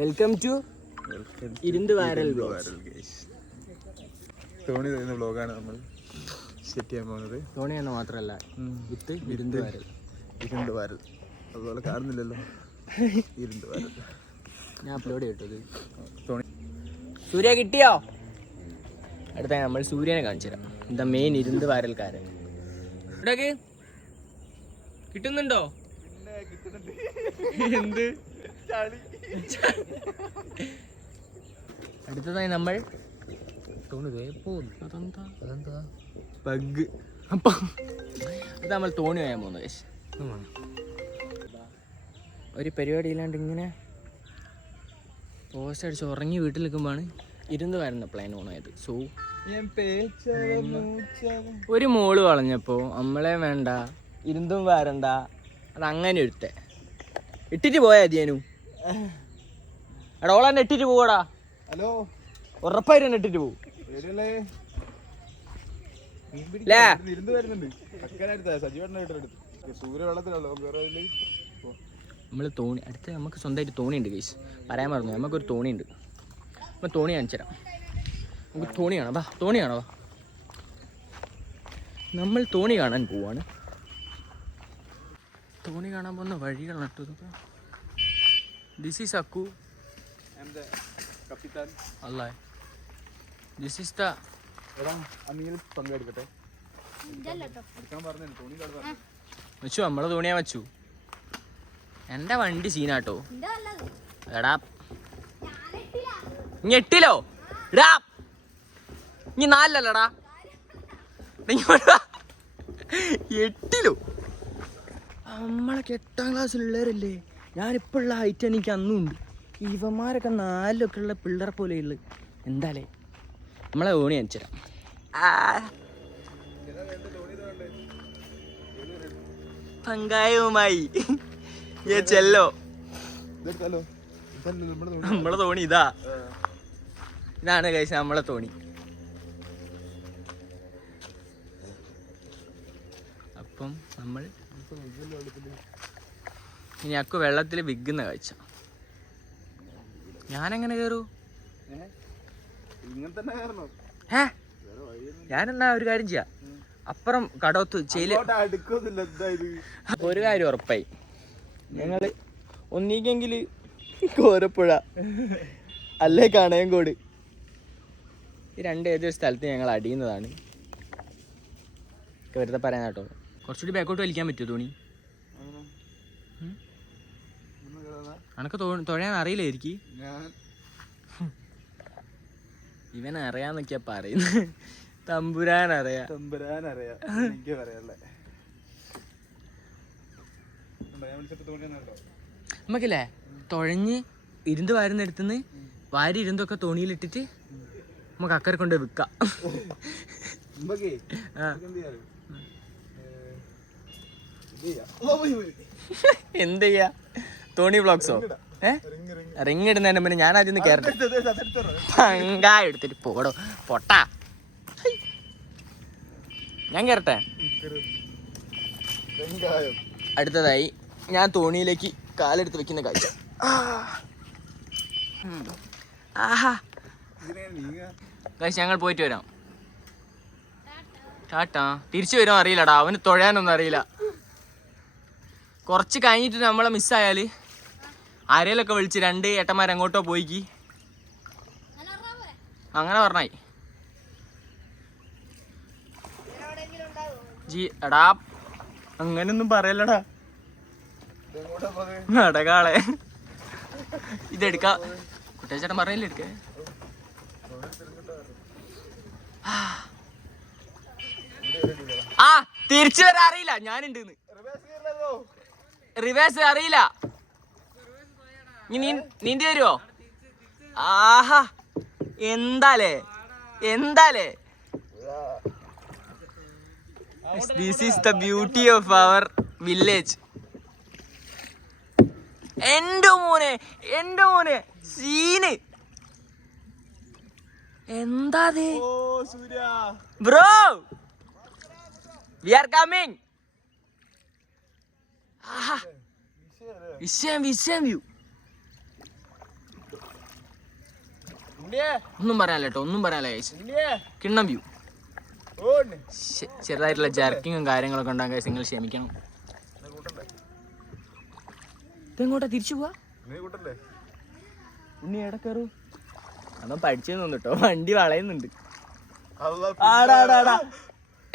Welcome to ഇരുന്ത് viral vlogs. തോണി തരുന്ന വ്ലോഗാണ് നമ്മൾ സെറ്റ് ചെയ്യാൻ പോകുന്നത്. തോണി എന്ന് മാത്രമല്ല വിത്ത് ഇരുന്ത് വൈറൽ. ഇരുണ്ട് വൈറൽ അതുപോലെ കാണുന്നില്ലല്ലോ. ഇരുണ്ട് വൈറൽ ഞാൻ അപ്ലോഡ് ചെയ്തിട്ടത്. തോണി സൂര്യ കിട്ടിയോ? അടുത്ത നമ്മൾ സൂര്യനെ കാണിച്ചു തരാം. എന്താ മെയിൻ ഇരുന്ത് വൈറൽക്കാരൻ. ഇവിടേക്ക് കിട്ടുന്നുണ്ടോ? എന്ത് അടുത്തതായി നമ്മൾ പഗ്. അപ്പം അത് നമ്മൾ തോണി പോയാൻ പോകുന്നത്. ഒരു പരിപാടിയില്ലാണ്ട് ഇങ്ങനെ പോസ്റ്റ് അടിച്ച് ഉറങ്ങി വീട്ടിൽ നിൽക്കുമ്പോഴാണ് ഇരുന്ന് വരുന്ന പ്ലാൻ ഓണായത്. സോ ഒരു മോള് വളഞ്ഞപ്പോൾ നമ്മളെ വേണ്ട ഇരുന്തും വരണ്ട, അതങ്ങനെ ഒരുത്തെ ഇട്ടിട്ട് പോയാ മതിയേനു. എടാ ഓളെന്നെ ഇട്ടിട്ട് പോവാടാ. ഹലോ ഉറപ്പായിട്ട് തന്നെ ഇട്ടിട്ട് പോകും. നമ്മള് തോണി അടുത്ത് നമുക്ക് സ്വന്തമായിട്ട് തോണിയുണ്ട് ഗൈസ്. പറയാൻ മറന്നു, നമുക്കൊരു തോണിയുണ്ട്. അപ്പം തോണി കാണിച്ചു തരാം. നമുക്ക് തോണി കാണാം. വാ തോണി കാണാം. വാ നമ്മൾ തോണി കാണാൻ പോവാണ്. തോണി കാണാൻ പോകുന്ന വഴികളാണ് കേട്ടോ. ദിസ് ഈസ് അക്കു. അല്ല ദിസ് ഈസ് ദ പങ്കെടുക്കട്ടെ. വെച്ചു നമ്മളെ തോണിയാ വെച്ചു. എൻ്റെ വണ്ടി സീനാട്ടോ. എടാ ഇനി 8 എടാ ഇനി 4 8 നമ്മളൊക്കെ 8ാം ക്ലാസ്സിലുള്ളവരല്ലേ. ഞാനിപ്പോൾ ഉള്ള ഹൈറ്റ് എനിക്ക് അന്നും ഉണ്ട്. ഇവന്മാരൊക്കെ 4 ഉള്ള പിള്ളേരെ പോലെയുള്ളു. എന്താലേ നമ്മളെ തോണി കാണിച്ചു തരാം. പങ്കായവുമായി ചെല്ലോ. നമ്മളെ തോണി ഇതാണ് കഴിച്ച നമ്മളെ തോണി. അപ്പം നമ്മൾ ഇനി അക്കു വെള്ളത്തിൽ വിൽക്കുന്ന കാഴ്ച. ഞാനെങ്ങനെ കയറൂ? ഞാനെന്നാ ഒരു കാര്യം ചെയ്യാം, അപ്പുറം കടവത്ത് ചെയ്ല്. അപ്പൊ ഒരു കാര്യം ഉറപ്പായി, ഞങ്ങള് ഒന്നിക്കെങ്കിൽ കോരപ്പുഴ അല്ലേ കണയങ്കോട്, ഈ ഏതൊരു സ്ഥലത്ത് ഞങ്ങൾ അടിയുന്നതാണ്. വെറുതെ പറയാൻ കേട്ടോ. കുറച്ചുകൂടി ബാക്കോട്ട് വലിക്കാൻ പറ്റുമോ തോണി? അനക്ക് തുഴയാൻ അറിയില്ലായിരിക്കും. ഇവൻ അറിയാന്നൊക്കെയാ പറയുന്നത്. തമ്പുരാനറിയാ. എനിക്ക് പറയാല്ലേ. നമുക്കില്ലേ തുഴഞ്ഞ് ഇരുന്ന് വാരുന്നെടുത്തുനിന്ന് വാരി ഇരുന്നൊക്കെ തോണിയിലിട്ടിട്ട് നമുക്ക് അക്കരെ കൊണ്ട് വിൽക്കാം. എന്ത് ചെയ്യാ? തോണി വ്ളോഗ്സോ? റിങ് ഇടുന്നതിന് മുന്നേ ഞാൻ ആദ്യം കേറട്ടെ. പങ്കായ എടുത്തിട്ട് പോടോ പൊട്ടാ. ഞാൻ കേറട്ടെ. അടുത്തതായി ഞാൻ തോണിയിലേക്ക് കാലെടുത്ത് വെക്കുന്ന കാഴ്ച. ആഹാ ഞങ്ങൾ പോയിട്ട് വരാം. ടാറ്റാ. തിരിച്ചു വരുമോ അറിയില്ലടാ, അവന് തുഴയാനൊന്നും അറിയില്ല. കുറച്ച് കഴിഞ്ഞിട്ട് നമ്മളെ മിസ്സായാൽ ആരേലൊക്കെ വിളിച്ച് 2 ഏട്ടന്മാർ അങ്ങോട്ടോ പോയിക്ക് അങ്ങനെ പറഞ്ഞായി. എടാ അങ്ങനൊന്നും പറയല്ലടാ. നടകാളെ ഇതെടുക്കാ. കുട്ടിയേച്ചേട്ടൻ പറഞ്ഞില്ലേ എടുക്കേ. ആ തിരിച്ചു വരാൻ അറിയില്ല, ഞാനുണ്ട്. റിവേഴ്സ് അറിയില്ല. നീന്തി വരുവോ? ആഹാ എന്താലേ. This is the beauty of our village. എൻ്റെ മോനെ സീന് എന്താ ബ്രോ? We are coming. വിഷയം വ്യൂ. ഒന്നും പറയാനില്ല കേട്ടോ, ഒന്നും പറയാനില്ല ഗൈസ്. കിണ്ണം വ്യൂ ചെറുതായിട്ടുള്ള ജർക്കിങ്ങും കാര്യങ്ങളൊക്കെ ഉണ്ടാകും ഗൈസ്, നിങ്ങൾ ക്ഷമിക്കണം. ഇതെങ്ങോട്ടാ തിരിച്ചു പോവാ? ഉണ്ണി എടക്കറു അവൻ പഠിച്ചു തോന്നിട്ടോ, വണ്ടി വളയുന്നുണ്ട്.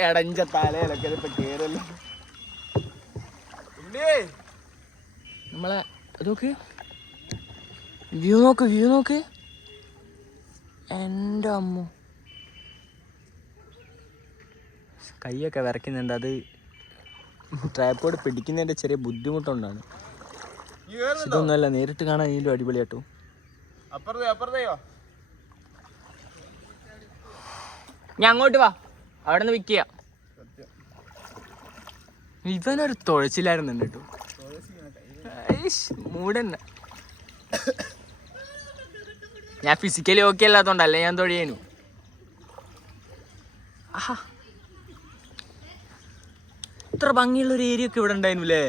എടഞ്ച തലയിലൊക്കെ ഇപ്പൊ കേറല്ലോ നമ്മളെ. നോക്ക് വ്യൂ, നോക്ക് വ്യൂ നോക്ക്. എൻ്റെ അമ്മ കൈയൊക്കെ വിറയ്ക്കുന്നുണ്ട്. അത് ട്രൈപ്പോഡ് പിടിക്കുന്നതിൻ്റെ ചെറിയ ബുദ്ധിമുട്ടുണ്ടാണ്. ഇതൊന്നുമല്ല, നേരിട്ട് കാണാൻ ഇതിലും അടിപൊളിയാട്ടോ. ഞാൻ അങ്ങോട്ട് വാ, അവിടെ നിന്ന് വിൽക്കുക. ഇവനൊരു തുഴച്ചിലായിരുന്നുണ്ട് കേട്ടോ, മൂടന്നെ. ഞാൻ ഫിസിക്കലി ഓക്കെ അല്ലാത്തോണ്ടല്ലേ ഞാൻ തൊഴിയേനു. ആഹാ, ഇത്ര ഭംഗിയുള്ള ഒരു ഏരിയ ഒക്കെ ഇവിടെ ഉണ്ടായിരുന്നു അല്ലേ?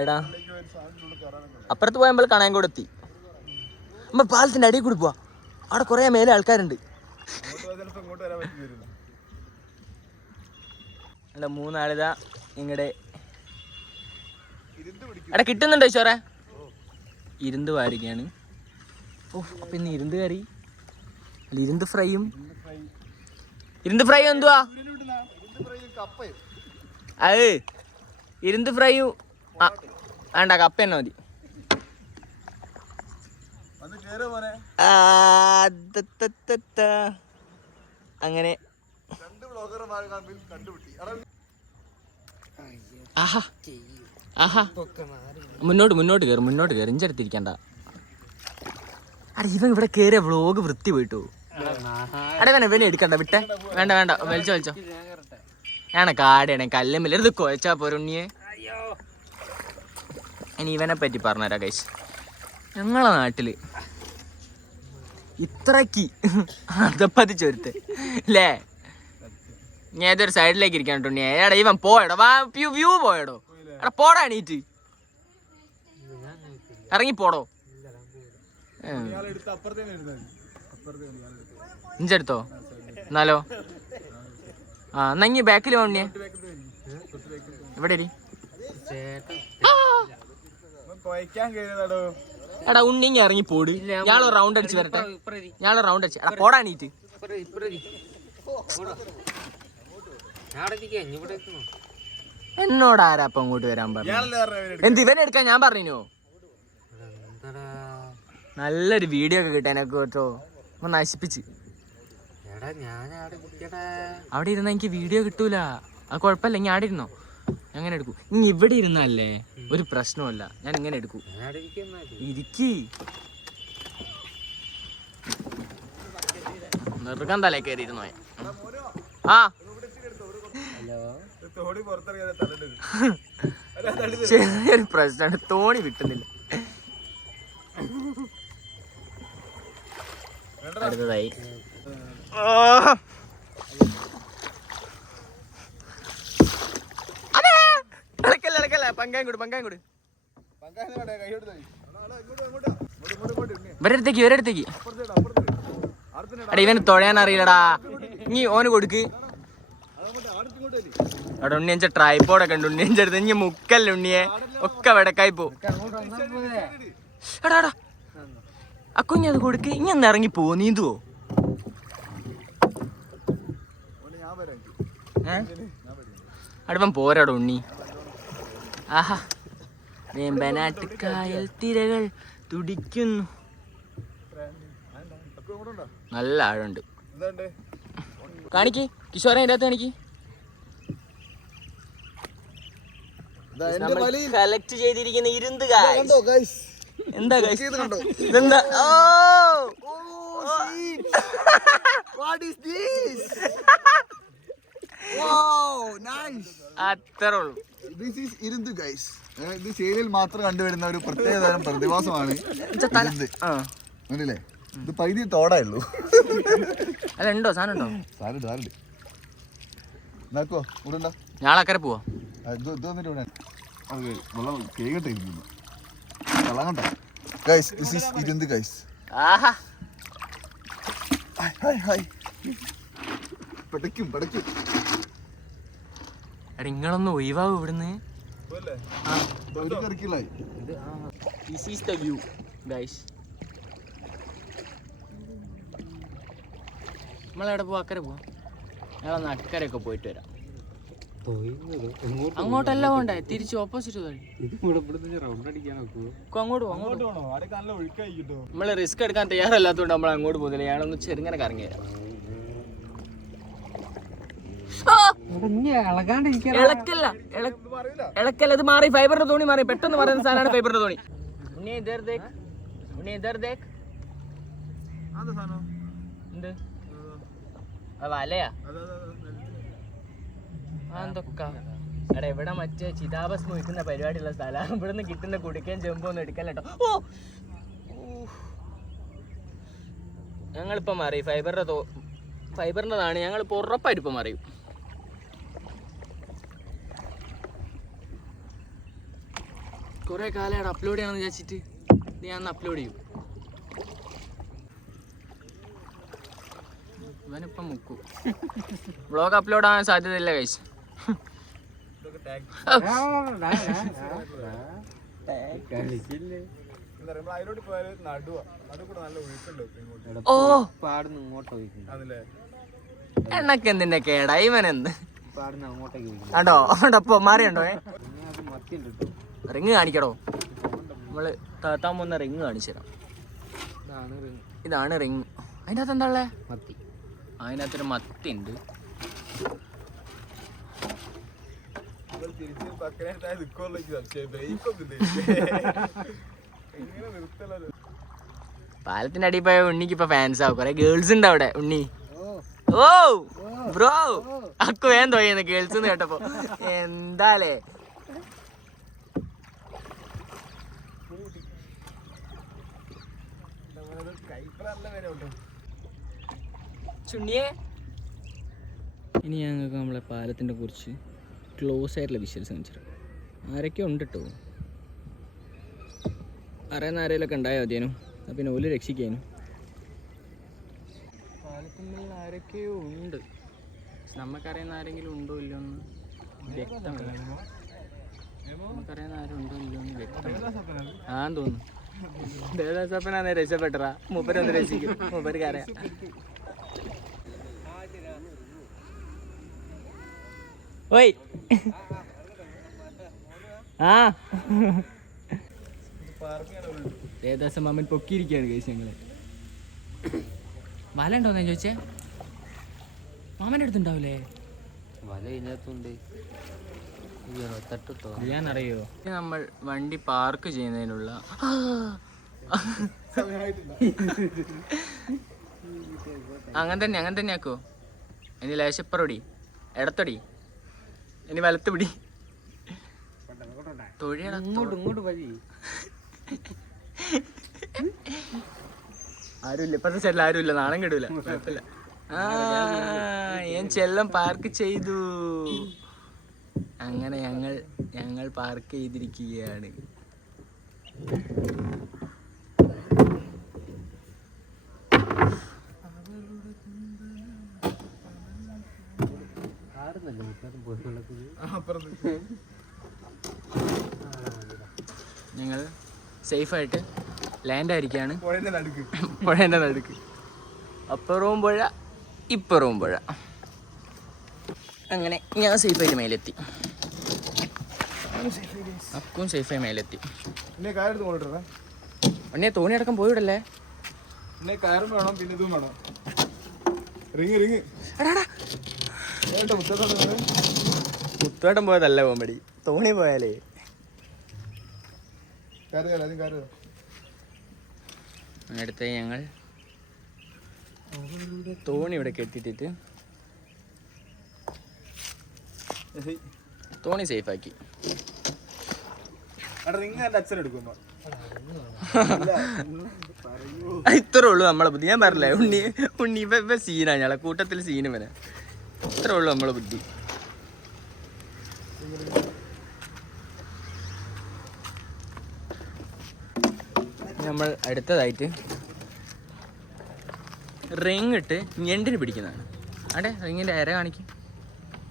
എടാ അപ്പുറത്ത് പോയപ്പോൾ കാണാൻ കൂടെ എത്തി. നമ്മൾ പാലത്തിന്റെ അടിയിൽ കൂടി പോവാ, അവിടെ കുറെ മേലെ ആൾക്കാരുണ്ട്. അല്ല, മൂന്നാളിതാ ഇങ്ങടെ. എടാ കിട്ടുന്നുണ്ടോ ചോറെ? ഇരുന്ത് വാരുകയാണ്. ഓ, അപ്പൊ ഇന്ന് ഇരുന്ത് കറി അല്ല, ഇരുന്ത് ഫ്രൈയും. ഇരുന്ത് ഫ്രൈ എന്തുവാ അത്? ഇരുന്ത് ഫ്രൈയും വേണ്ട, കപ്പ തന്നെ മതി. അങ്ങനെ ആഹാ ആഹാ, മുന്നോട്ട് കയറി ഇഞ്ചെടുത്തിരിക്കണ്ട. അട ഇവൻ ഇവിടെ കയറിയ വ്ളോഗ് വൃത്തി പോയിട്ടോ. അടേ ഇവനെ എടുക്കണ്ട, വിട്ടെ. വേണ്ട വലിച്ചോ. ഞാണ കാടിയാണെ കല്ലുമ്പില്ല, ഇത് കുഴച്ചാ പോരുണ്ണിയെ. ഇനി ഇവനെ പറ്റി പറഞ്ഞുതരാം ഗൈസ്. ഞങ്ങളെ നാട്ടില് ഇത്രക്ക് അതപ്പതിച്ചൊരുത്ത് അല്ലേ? ഞാൻ ഏതൊരു സൈഡിലേക്ക് ഇരിക്കാൻ കേട്ടോ. എടാ ഇവൻ പോയടോ, വ്യൂ പോയടോ. എടാ പോടാ, എണീറ്റ് ഇറങ്ങി പോടോ. ഇഞ്ചെടുത്തോ എന്നാലോ? ആ എന്നാ ഇനി ബാക്കിൽ പോണിയെ. എവിടെ എടാ ഉണ്ണി ഇങ്ങ ഇറങ്ങി പോട്. ഞാള് റൗണ്ട് അടിച്ച് വരട്ടെ. എടാ പോടാ, എണീറ്റ്. എന്നോട് ആരാ അപ്പൊ അങ്ങോട്ട് വരാൻ പറഞ്ഞു? എന്ത് ഇവനെ എടുക്കാൻ ഞാൻ പറഞ്ഞോ? നല്ലൊരു വീഡിയോ ഒക്കെ കിട്ടാനൊക്കെ കേട്ടോ. അപ്പൊ നശിപ്പിച്ച് അവിടെ ഇരുന്ന എനിക്ക് വീഡിയോ കിട്ടൂല. അത് കുഴപ്പമില്ല, ഇനി ആടെ ഇരുന്നോ, അങ്ങനെ എടുക്കൂ. ഇനി ഇവിടെ ഇരുന്നല്ലേ ഒരു പ്രശ്നമല്ല, ഞാൻ ഇങ്ങനെ എടുക്കൂ. ഇരിക്കി നിർക്കാൻ തലേ കയറി ഇരുന്നോ. ആ ചെറിയൊരു പ്രശ്നമാണ്, തോണി വിട്ടുന്നില്ല. അടുത്തതായി ഇളക്കല്ല പങ്കായം കൂട്. ഇവരടുത്തേക്ക് എടാ ഇവന് തൊഴയാൻ അറിയില്ലടാ. നീ ഓന് കൊടുക്ക്. അവിടെ ഉണ്ണിയഞ്ച ട്രൈപ്പോഡൊക്കെ ഉണ്ട് ഉണ്ണിയഞ്ച അടുത്ത്. ഇനി മുക്കല്ല ഉണ്ണിയെ, ഒക്കെ വെടക്കായി പോ. എടാ അക്കുഞ്ഞി അത് കൊടുക്ക്. ഇനി ഒന്ന് ഇറങ്ങി പോ, നീന്തുവോ? അടുപ്പം പോരാടോ ഉണ്ണി. ആഹാ, വേമ്പനാട്ടുകായൽ തിരകൾ തുടിക്കുന്നു. നല്ല ആഴമുണ്ട്. കാണിക്ക് കിഷോര, അതിൻ്റെ അകത്ത് കാണിക്ക്. കളക്ട് ചെയ്തിരിക്കുന്ന ഇരുന്ത് എന്താ ഇതെന്താ? അത്രേ ഉള്ളൂ. ഇത് ചേരിയിൽ മാത്രം കണ്ടുവരുന്ന ഒരു പ്രത്യേകതരം പ്രതിഭാസമാണ്. ഇത് പൈതി തോടേ ഉള്ളൂ. അല്ല ഉണ്ടോ സാധനം ഉണ്ടോ? സാധനം ഞാളക്കരെ പോവാ. ഇത് വന്നിട്ട് ഇവിടെ വെള്ളം കേകട്ടെ ഇരിക്കുന്നു. വെള്ളം കണ്ട ഗൈസ് ദിസ് ഈസ് ഇരുന്ന് ഗൈസ്. ആഹാ പടയ്ക്കും നിങ്ങളൊന്ന് ഒഴിവാകും ഇവിടുന്ന്. This is the view, guys. നമ്മളെവിടെ പോവാ? അക്കരെ പോവാം. ഞങ്ങളൊന്ന് അക്കരയൊക്കെ പോയിട്ട് വരാം. അങ്ങോട്ടല്ല പോണ്ടേ, തിരിച്ച് ഓപ്പോസിറ്റ് അങ്ങോട്ട് നമ്മള് റിസ്ക് എടുക്കാൻ തയ്യാറല്ലാത്തതുകൊണ്ട് നമ്മൾ അങ്ങോട്ട് പോകുന്നില്ല. ഞാനൊന്ന് ചെറുങ്ങനെ കറങ്ങി തരാം. ഇളക്കല്ല, ഇത് മാറി. ഫൈബറിന്റെ തോണി മാറി. പെട്ടെന്ന് പറയുന്ന സാധനമാണ് ഫൈബറിന്റെ തോണി. വലയാ എന്തൊക്കെ എടാ ഇവിടെ മറ്റേ ചിതാഭസ്മം വയ്ക്കുന്ന പരിപാടിയുള്ള സ്ഥലമാണ്. ഇവിടെ നിന്ന് കിട്ടുന്ന കുടിക്കാൻ ചെമ്പൊന്നും എടുക്കല്ലോ. ഓ ഞങ്ങളിപ്പം മാറി. ഫൈബറിൻ്റെതാണ്. ഞങ്ങളിപ്പോൾ ഉറപ്പായിട്ട് ഇപ്പം മാറിയും. കുറെ കാലമാണ് അപ്ലോഡ് ചെയ്യണമെന്ന് വിചാരിച്ചിട്ട് ഞാൻ അപ്ലോഡ് ചെയ്യും. ഇവനിപ്പം മുക്കും. വ്ളോഗ് അപ്ലോഡ് ആവാൻ സാധ്യതയില്ല ഗൈസ്. ഓ എണ്ണക്ക് എന്തിന്റെ കേടാ ഇവനെന്ത് ആണ്ടോ അപ്പൊ മാറിയുണ്ടോ? റിങ് കാണിക്കടോ. നമ്മള് താത്താൻ പോകുന്ന റിങ് കാണിച്ചു തരാം. ഇതാണ് റിങ്. അതിൻ്റെ അകത്ത് എന്താ ഉള്ളേ? മത്തി. അതിനകത്തൊരു മത്തി ഉണ്ട്. പാലത്തിന്റെ അടിയിൽ പോയ ഉണ്ണിക്ക് ഇപ്പൊ ഫാൻസ് ആവും. കൊറേ ഗേൾസ് ഉണ്ട് അവിടെ. ഉണ്ണി ഓ ബ്രോ അക്കു വേഗം തോന്നിയെന്ന് ഗേൾസ് കേട്ടപ്പോ. എന്താലേ ചുണ്ണിയെ. ഇനി ഞങ്ങൾക്ക് നമ്മളെ പാലത്തിൻ്റെ കുറിച്ച് ക്ലോസ് ആയിട്ടുള്ള വിഷ്വൽസ് കാണിച്ചിട്ട് ആരൊക്കെ ഉണ്ട് കേട്ടോ. അറിയുന്ന ആരെങ്കിലൊക്കെ ഉണ്ടായാൽ മതിയേനു. അപ്പം പിന്നെ ഓല് രക്ഷിക്കാനു. പാലത്തിൻ്റെ ആരൊക്കെയോ ഉണ്ട്. നമുക്കറിയുന്ന ആരെങ്കിലും ഉണ്ടോ ഇല്ലോ എന്ന് വ്യക്തമല്ല. നമുക്കറിയുന്ന ആരും ഉണ്ടോ ഇല്ലോ എന്ന് വ്യക്തമല്ല. ആന്ന് തോന്നുന്നു. ദേവദാസപ്പനാണ് രക്ഷപ്പെട്ടറാ. മൂപ്പരൊന്ന് രക്ഷിക്കും. മൂപ്പർക്ക് അറിയാം. ഓയ് ആ ദേവദാസം മാമൻ പൊക്കിയിരിക്കുകയാണ് കേസ്. ഞങ്ങള് വല ഉണ്ടോന്ന് ചോദിച്ചേ. മാമൻ്റെ അടുത്തുണ്ടാവില്ലേ വല? ഇതിനകത്തുണ്ട്. അറിയോ നമ്മൾ വണ്ടി പാർക്ക് ചെയ്യുന്നതിനുള്ള അങ്ങനെ തന്നെ ആക്കോ. ഇനി ലേശപ്പറോടി, ഇടത്തൊടി, ഇനി വലത്ത് പിടി. ആരുമില്ല ഇപ്പത്തെ ചെല്ല, ആരുമില്ല. നാണം കെടൂല. കുഴപ്പമില്ല. ഞാൻ ചെല്ലം പാർക്ക് ചെയ്തു. അങ്ങനെ ഞങ്ങൾ പാർക്ക് ചെയ്തിരിക്കുകയാണ്. ഞങ്ങൾ സേഫായിട്ട് ലാൻഡ് ആയിരിക്കുകയാണ്. പുഴേൻ്റെ നടുക്ക്. അപ്പുറവും പുഴ ഇപ്പുറവും പുഴ. അങ്ങനെ ഞാൻ സേഫായിട്ട് മേലെത്തി. അക്കും സേഫായി മേലെത്തി. ഉണ്ണേ തോണി അടക്കം പോയിടല്ലേ. മുത്തോട്ടം പോയതല്ല കോമഡി. തോണി പോയാലേ അടുത്ത ഞങ്ങൾ തോണി ഇവിടെ കെട്ടിട്ടിട്ട് തോണി സേഫാക്കി. ഇത്രേ ഉള്ളൂ നമ്മളെ ബുദ്ധി. ഞാൻ പറഞ്ഞില്ലേ ഉണ്ണി ഇവ സീനാ. ഞങ്ങളെ കൂട്ടത്തിൽ സീന് വരെ ഇത്രേ ഉള്ളൂ നമ്മളെ ബുദ്ധി. നമ്മൾ അടുത്തതായിട്ട് റിങ് ഇട്ട് ഞെണ്ടിന് പിടിക്കുന്നതാണ്. അതെ റിങ്ങിൻ്റെ ഇര കാണിക്കും.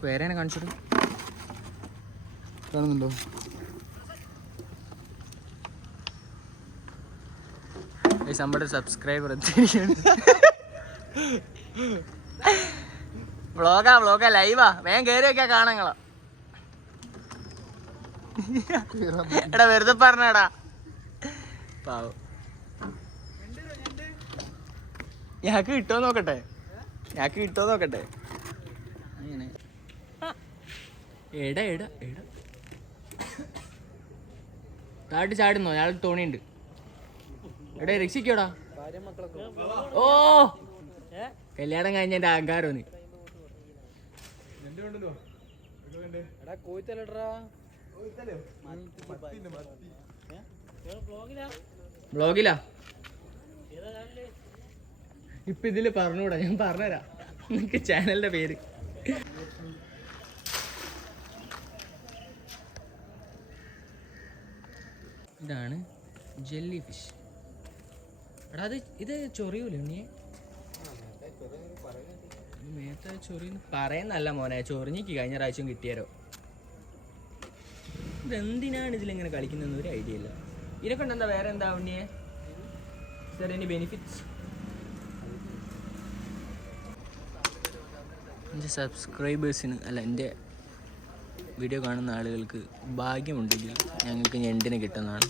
വേറെ കാണിച്ചിടും കാണുന്നുണ്ടോ? നമ്മുടെ സബ്സ്ക്രൈബർ വ്ളോഗാ ലൈവാ വേഗം കയറി വെക്കാ കാണങ്ങളാ. എടാ വെറുതെ പറഞ്ഞടാ പാവം. ഞങ്ങക്ക് കിട്ടോ നോക്കട്ടെ അങ്ങനെ എടാ എടാ എടാ താട്ടി ചാടുന്നോ? ഞാൻ തോണിയുണ്ട്. എടേ രക്ഷിക്കോടാ. ഓ കല്യാണം കഴിഞ്ഞ എന്റെ അഹങ്കാരോന്ന്. വ്ളോഗിലാ ഇപ്പൊ ഇതില് പറഞ്ഞൂടാ, ഞാൻ പറഞ്ഞുതരാം നിനക്ക് ചാനലിന്റെ പേര്. ഇതാണ് ജെല്ലി ഫിഷ്. എടാ ഇത് ചൊറിയൂലേ ഉണ്ണിയെ? മേത്ത ചൊറിയെന്ന് പറയുന്നല്ല മോനെ, ചൊറിഞ്ഞിക്ക് കഴിഞ്ഞ പ്രാവശ്യം കിട്ടിയാരോ. ഇതെന്തിനാണ് ഇതിലെങ്ങനെ കളിക്കുന്നതെന്ന് ഒരു ഐഡിയ ഇല്ല. ഇതിനൊക്കെ ഉണ്ടെന്താ വേറെ എന്താ ഉണ്ണിയെ സാർ എനി ബെനിഫിറ്റ്സ്? എൻ്റെ സബ്സ്ക്രൈബേഴ്സിന് അല്ല എൻ്റെ വീഡിയോ കാണുന്ന ആളുകൾക്ക് ഭാഗ്യമുണ്ടെങ്കിൽ ഞങ്ങൾക്ക് ഞണ്ടിന് കിട്ടുന്നതാണ്.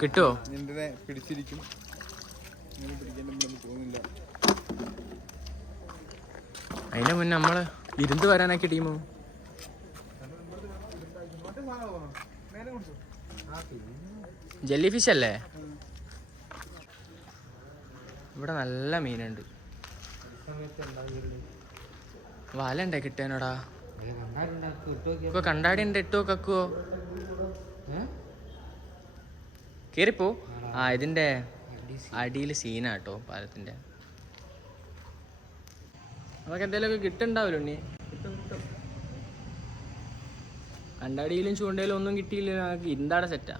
കിട്ടുമോ? പിടിച്ചിരിക്കും. അതിന്റെ മുന്നേ നമ്മള് വിരുന്ന് വരാനാക്കിയ ടീമോ? ജെല്ലി ഫിഷ് അല്ലേ? ഇവിടെ നല്ല മീനുണ്ട്. വല ഉണ്ടേ കിട്ടാനോടാ. ഇപ്പൊ കണ്ടാടി ഉണ്ട്. ഇട്ടോ കക്കുവോ? കേറിപ്പോ. ആ ഇതിന്റെ അടിയിൽ സീനാട്ടോ പാലത്തിന്റെ. നമുക്ക് എന്തെങ്കിലുമൊക്കെ കിട്ടുണ്ടാവില്ല ഉണ്ണി. കണ്ടാടിയിലും ചൂണ്ടയിലും ഒന്നും കിട്ടിയില്ല. നമുക്ക് ഇരുന്താടെ സെറ്റാ.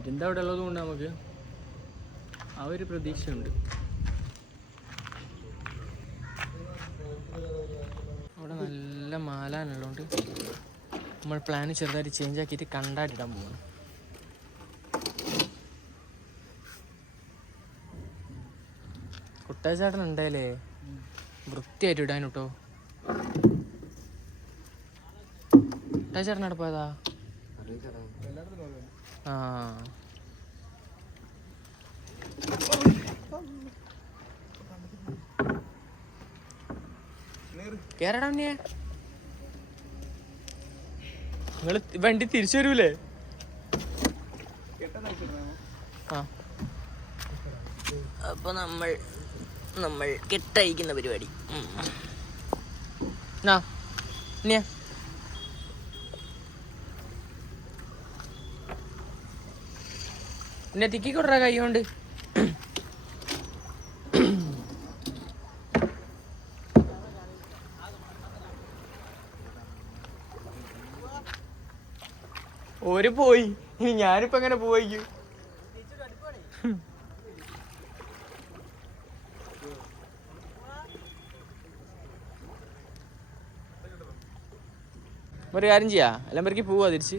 ഇരുന്ത അവിടെ ഉള്ളത് കൊണ്ട് നമുക്ക് ആ ഒരു പ്രതീക്ഷയുണ്ട്. അവിടെ നല്ല മാലാനുള്ളതുകൊണ്ട് നമ്മൾ പ്ലാൻ ചെറുതായിട്ട് ചേഞ്ച് ആക്കിയിട്ട് കണ്ടാടിടാൻ പോവാണ്. കുട്ടാച്ചാട്ടൻ ഉണ്ടായാലേ വൃത്തിയായിട്ട് ഇടാൻ കേട്ടോ. കുട്ടാച്ചാട്ടൻ അവിടെ പോയതാ? ആ കേരടാ ഉണ്ണിയെ. നിങ്ങള് വണ്ടി തിരിച്ചു വരൂലേ? ആ അപ്പൊ നമ്മൾ കെട്ടയക്കുന്ന പരിപാടി. പിന്നെ തിക്കിക്കൊടുറ കൈ കൊണ്ട്. ഓര് പോയി, ഞാനിപ്പോ എങ്ങനെ പോയിക്കും? ഒരു കാര്യം ചെയ്യാ, എല്ലാം പേർക്ക് പോവാ തിരിച്ച്.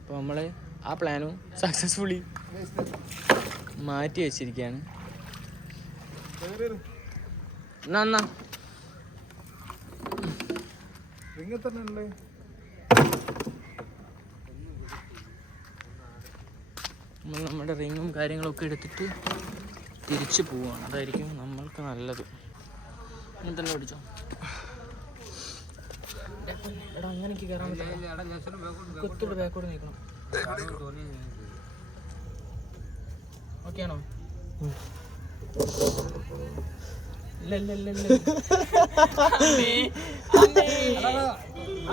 അപ്പൊ നമ്മള് ആ പ്ലാനും സക്സസ്ഫുള്ളി മാറ്റി വെച്ചിരിക്കുകയാണ്. എന്നാ നമ്മൾ നമ്മുടെ റിങ്ങും കാര്യങ്ങളൊക്കെ എടുത്തിട്ട് തിരിച്ചു പോവാണ്. അതായിരിക്കും നമ്മൾക്ക് നല്ലത്. ഇങ്ങനെ തന്നെ പിടിച്ചോ. എടാ അങ്ങനെ എനിക്ക് കയറാൻ പറ്റില്ല. കൊത്തോട് ബാക്കോട് നിൽക്കണം. ഓക്കെ ആണോ? ഇല്ല ഇല്ല ഇല്ല ഇല്ല.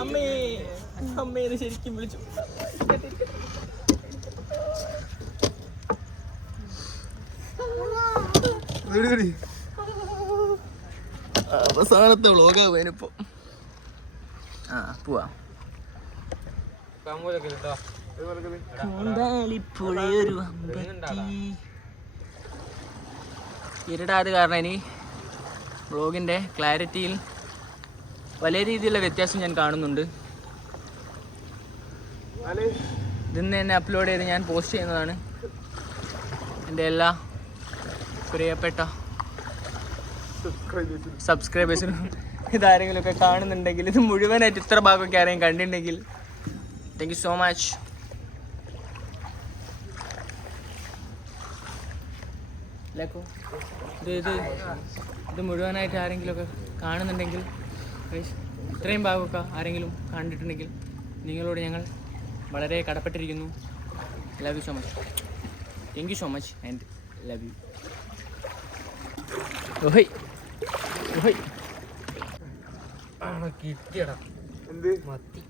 അമ്മേ അമ്മേന്ന് ശരിക്കും വിളിച്ചു. അവസാനത്തെ വ്ളോഗാ വേനിപ്പോ. ആ പോവാ. കോണ്ടാലിപ്പുഴയൊരു അമ്പത്തി ഇരുടാത് കാരണം ഇനി വ്ളോഗിൻ്റെ ക്ലാരിറ്റിയിൽ വലിയ രീതിയിലുള്ള വ്യത്യാസം ഞാൻ കാണുന്നുണ്ട്. ഇതിന്ന് തന്നെ അപ്ലോഡ് ചെയ്ത് ഞാൻ പോസ്റ്റ് ചെയ്യുന്നതാണ്. എൻ്റെ എല്ലാ പ്രിയപ്പെട്ട സബ്സ്ക്രൈബേഴ്സിനും ഇതാരെങ്കിലുമൊക്കെ കാണുന്നുണ്ടെങ്കിൽ, ഇത് മുഴുവനായിട്ട് ഇത്ര ഭാഗമൊക്കെ ആരെങ്കിലും കണ്ടിട്ടുണ്ടെങ്കിൽ താങ്ക് യു സോ മച്ച്. ഇത് മുഴുവനായിട്ട് ആരെങ്കിലുമൊക്കെ കാണുന്നുണ്ടെങ്കിൽ, ഇത്രയും ഭാഗമൊക്കെ ആരെങ്കിലും കണ്ടിട്ടുണ്ടെങ്കിൽ നിങ്ങളോട് ഞങ്ങൾ വളരെ കടപ്പെട്ടിരിക്കുന്നു. Love you so much. Thank you so much and love you. ഓഹൈ ഓഹൈ കിട്ടിയടാ മത്തി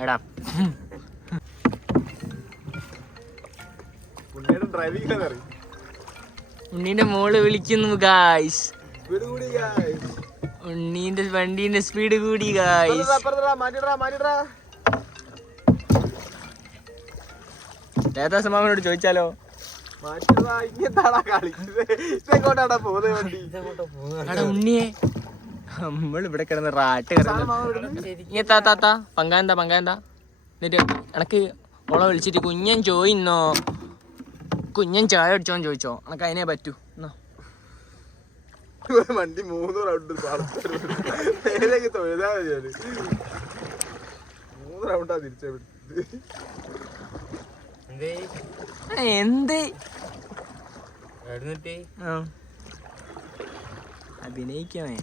എടാ. ഉണ്ണീന്റെ മോള് വിളിക്കുന്നു ഗായ്സ്. ഉണ്ണീന്റെ വണ്ടീന്റെ സ്പീഡ് കൂടി ഗായ്സ്. മാമനോട് ചോദിച്ചാലോ? ഉണ്ണിയെ നമ്മൾ ഇവിടെ കിടന്ന് റാട്ട് കിടന്ന് താത്ത പങ്കാന്താ എന്നിട്ട് എനക്ക് ഓളെ വിളിച്ചിട്ട് കുഞ്ഞൻ ചോയിന്നോ, കുഞ്ഞൻ ചായ അടിച്ചോന്ന് ചോദിച്ചോ. എനക്ക് അതിനെ പറ്റൂ. വണ്ടി 3 റൗണ്ട് 3 റൗണ്ടാ തിരിച്ചു എന്ത് അഭിനയിക്കണേ.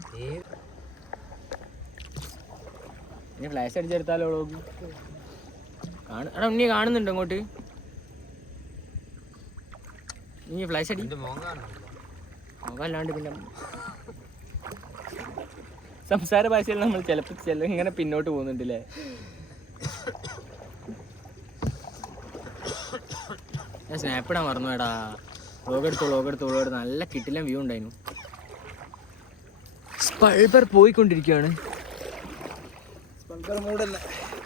ഇനി ഫ്ലാഷ് അടിച്ചെടുത്താലോ? എടാ ഉണ്ണി കാണുന്നുണ്ടോ അങ്ങോട്ട്? നീ ഫ്ലാഷ് അടി. മുഖമല്ലാണ്ട് പിന്നെ സംസാര ഭാഷയിൽ നമ്മൾ ചിലപ്പോൾ ഇങ്ങനെ പിന്നോട്ട് പോകുന്നുണ്ടല്ലേ. ഞാൻ സ്നാപ്പ് ഇടാൻ മറന്നു വേടാ. വ്ളോഗെടുത്തു നല്ല കിട്ടില്ല വ്യൂ ഉണ്ടായിരുന്നു. സ്പൾബർ പോയിക്കൊണ്ടിരിക്കുകയാണ്.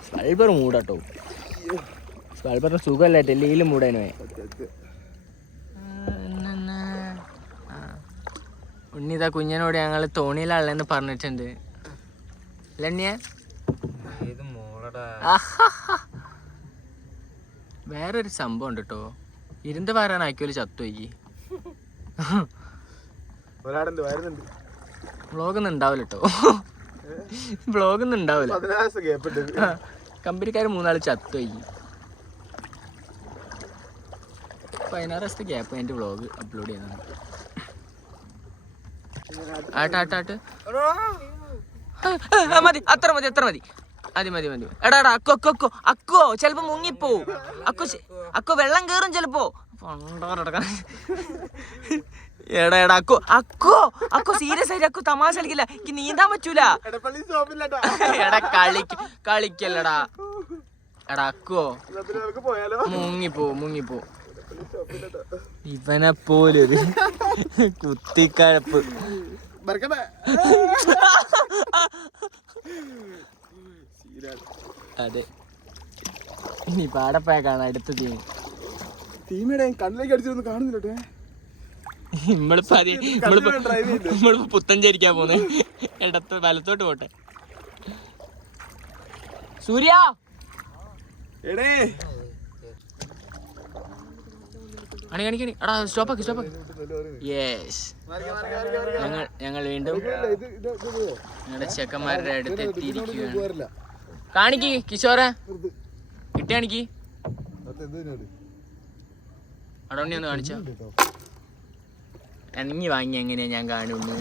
സ്പൾബർ മൂടാട്ടോ. സ്പൾബറിന്റെ സുഖമല്ല, ഡൽഹിയിലും മൂടാനോ. ഉണ്ണിതാ കുഞ്ഞനോട് ഞങ്ങൾ തോണിയിലാളെന്ന് പറഞ്ഞിട്ടുണ്ട്. ലണ്ണിയ വേറൊരു സംഭവം ഉണ്ട് കേട്ടോ. ഇരുന്ന് പറയാനാക്കിയോല് ചത്തുപോയി. വ്ളോഗൊന്നും ഉണ്ടാവില്ല കേട്ടോ. വ്ളോഗൊന്നും ഉണ്ടാവില്ല. കമ്പനിക്കാർ 3 ആൾ ചത്തുപോയി. 16 ദിവസത്തെ ഗ്യാപ്പ് എൻ്റെ വ്ളോഗ് അപ്ലോഡ് ചെയ്യുന്നതാണ്. ആട്ട് മതി, അത്ര മതി. എടാ അക്കോ ചെലപ്പോ മുങ്ങിപ്പോവും. അക്കോ വെള്ളം കേറും ചെലപ്പോ. എടാ അക്കോ സീരിയസ് ആയിട്ട് അക്കോ തമാശ കളിക്കില്ല. എനിക്ക് നീന്താൻ പറ്റൂല. എടാ കളിക്കല്ലടാ. എടാ അക്കോ മുങ്ങിപ്പോ. ഇവനെ പോലൊരു കുത്തിക്കഴപ്പ്. അതെ, നീ പാടപ്പോയ കാണാം അടുത്ത ടീമിടെ കണ്ണിലേക്ക് അടിച്ചൊന്നും കാണുന്നില്ല. നമ്മളിപ്പോ പുത്തഞ്ചേരിക്കാൻ പോന്നെ. വലത്തോട്ട് പോട്ടെ. സൂര്യ അണി എടാ സ്റ്റോപ്പാക്കി. യെസ്, ഞങ്ങൾ വീണ്ടും ഞങ്ങളുടെ ചെക്കന്മാരുടെ അടുത്ത് എത്തിയിരിക്കുകയാണ്. കാണിക്ക് കിഷോറെ, കിട്ടി കാണിക്ക്. അടോണ്ണി ഒന്ന് കാണിച്ചോ. എണങ്ങി വാങ്ങി എങ്ങനെയാ ഞാൻ കാണുന്നു.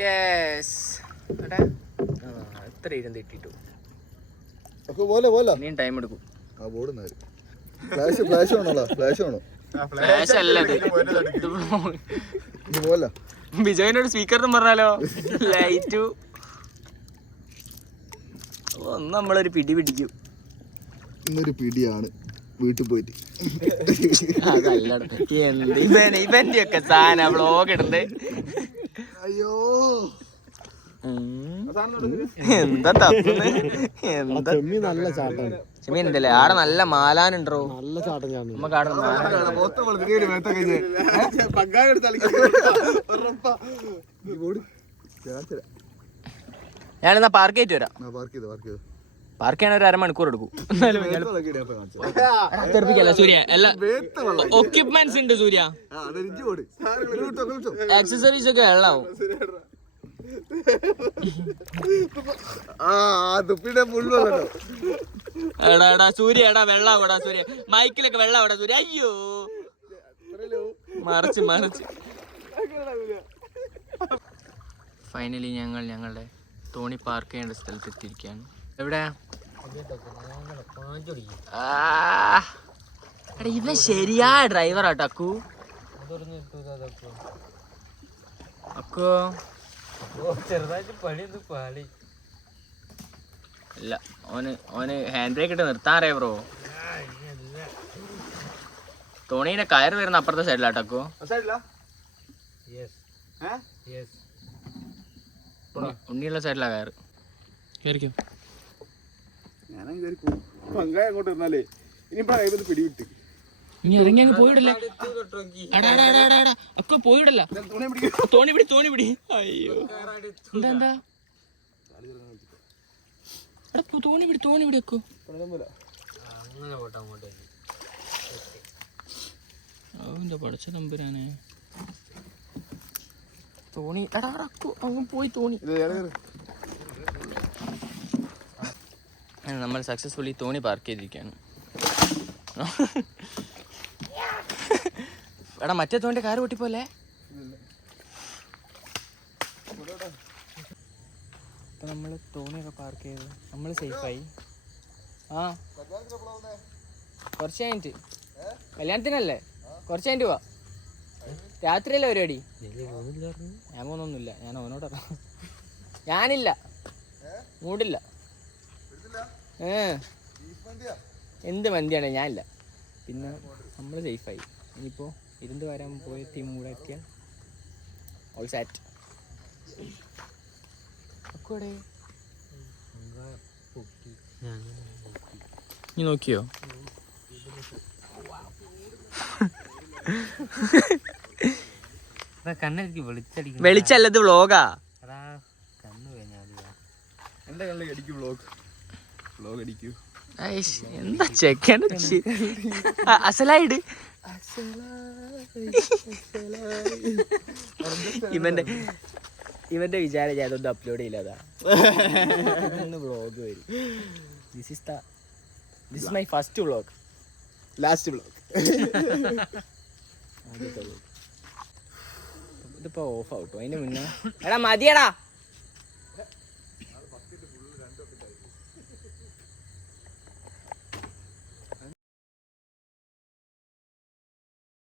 യെസ്, എത്ര ഇരുന്ന് ഇട്ടിട്ടു. നീ ടൈം എടുക്കും. ബിജോയിനോട് സ്പീക്കർ പറഞ്ഞാലോ. ലൈറ്റു ഒന്ന് നമ്മളൊരു പിടി പിടിക്കും. ഇന്നൊരു പിടിയാണ് വീട്ടിൽ പോയിട്ട്. ഇവന്റെ ഒക്കെ സാധനം വ്ളോഗ് ഇടുന്നത്. അയ്യോ എന്താ തപ്പുന്നെ? എന്താ നല്ല ചാട്ടാണ്. ചെമ്മീനുണ്ടല്ലേ? ആടെ നല്ല മാലാനുണ്ടോ? നല്ല ചാട്ടം ചാടുന്നു. നമുക്ക് ആടെ ഞാനെന്നാ പാർക്ക് ചെയ്തിട്ട് വരാം. പാർക്ക് ചെയ്യാൻ ഒരു അരമണിക്കൂർ എടുക്കും. തെറിപ്പിക്കല്ല സൂര്യ, എല്ലാ എക്യുപ്മെന്റ്സ് ഉണ്ട് സൂര്യ, ആക്സസറീസ് ഒക്കെ വെള്ളാവും. എടാ എടാ സൂര്യ, എടാ വെള്ളാവൂടാ സൂര്യ, മൈക്കിലൊക്കെ വെള്ളാവൂടാ സൂര്യ. അയ്യോ മറിച്ച്. ഫൈനലി ഞങ്ങൾ ഞങ്ങളുടെ തോണി പാർക്ക് ചെയ്യേണ്ട സ്ഥലത്ത് എത്തിയിരിക്കുകയാണ്. എവിടെ? എടാ ഇവൻ ശരിയായ ഡ്രൈവറാട്ടോ അക്കു. അക്കു ഇല്ല, ഓന് ഹാൻഡ് ബ്രേക്ക് ഇട്ട് നിർത്താൻ അറിയാം ബ്രോ. തോണീന്റെ കയറ് വരുന്ന അപ്പുറത്തെ സൈഡിലാട്ടോ അക്കു. ഉണ്ണിയുള്ള സൈഡിലാ കയറ്. കേറിക്കോ. ഇനി ഇറങ്ങി അങ്ങ് പോയിടല്ലേ? ഒക്കെ പോയിടല്ല. തോണി പിടി. അയ്യോ എന്താ തോണി പിടി വെക്കോ. അവന്റെ പഠിച്ച നമ്പരാനെ തോണി. എടാ അക്കു അങ്ങ് പോയി തോണി. നമ്മൾ സക്സസ്ഫുള്ളി തോണി പാർക്ക് ചെയ്തിരിക്കുകയാണ്. എടാ മറ്റേ തോണിന്റെ കാറ് പൊട്ടിപ്പോലെ. ഇപ്പൊ നമ്മള് തോണിയൊക്കെ പാർക്ക് ചെയ്ത് നമ്മള് സേഫായി. ആ കുറച്ച് കഴിഞ്ഞിട്ട് കല്യാണത്തിനല്ലേ, കുറച്ച് കഴിഞ്ഞിട്ട് പോവാ. രാത്രിയല്ലേ പരിപാടി? ഞാൻ പോകുന്നൊന്നുമില്ല, ഞാൻ അവനോട് ഞാനില്ല, മൂടില്ല. എന്ത് മന്തിയാണ്, ഞാനില്ല. പിന്നെ നമ്മൾ സേഫായി. ഇനിയിപ്പോൾ ഇരുന്ന് വരാൻ പോയ ടീം കൂടെ എത്തിയാൽ ഓൾ സാറ്റ്. നീ നോക്കിയോ? വെളിച്ചല്ലത് വ്ളോഗാ. എന്റെ കണ്ണിൽ അടിക്കൂ വ്ളോഗ് അടിക്കൂ. എന്താ ചെക്കൻ അസലായിട്. ഇവന്റെ വിചാരം ഞാൻ അതൊന്നും അപ്ലോഡ് ചെയ്യില്ലതാ. വ്ളോഗ് വരും. This my first vlog, last vlog. ഇതിപ്പോ ഓഫ് ആവട്ടോ. അതിന്റെ മുന്നേ എടാ മതിയടാ.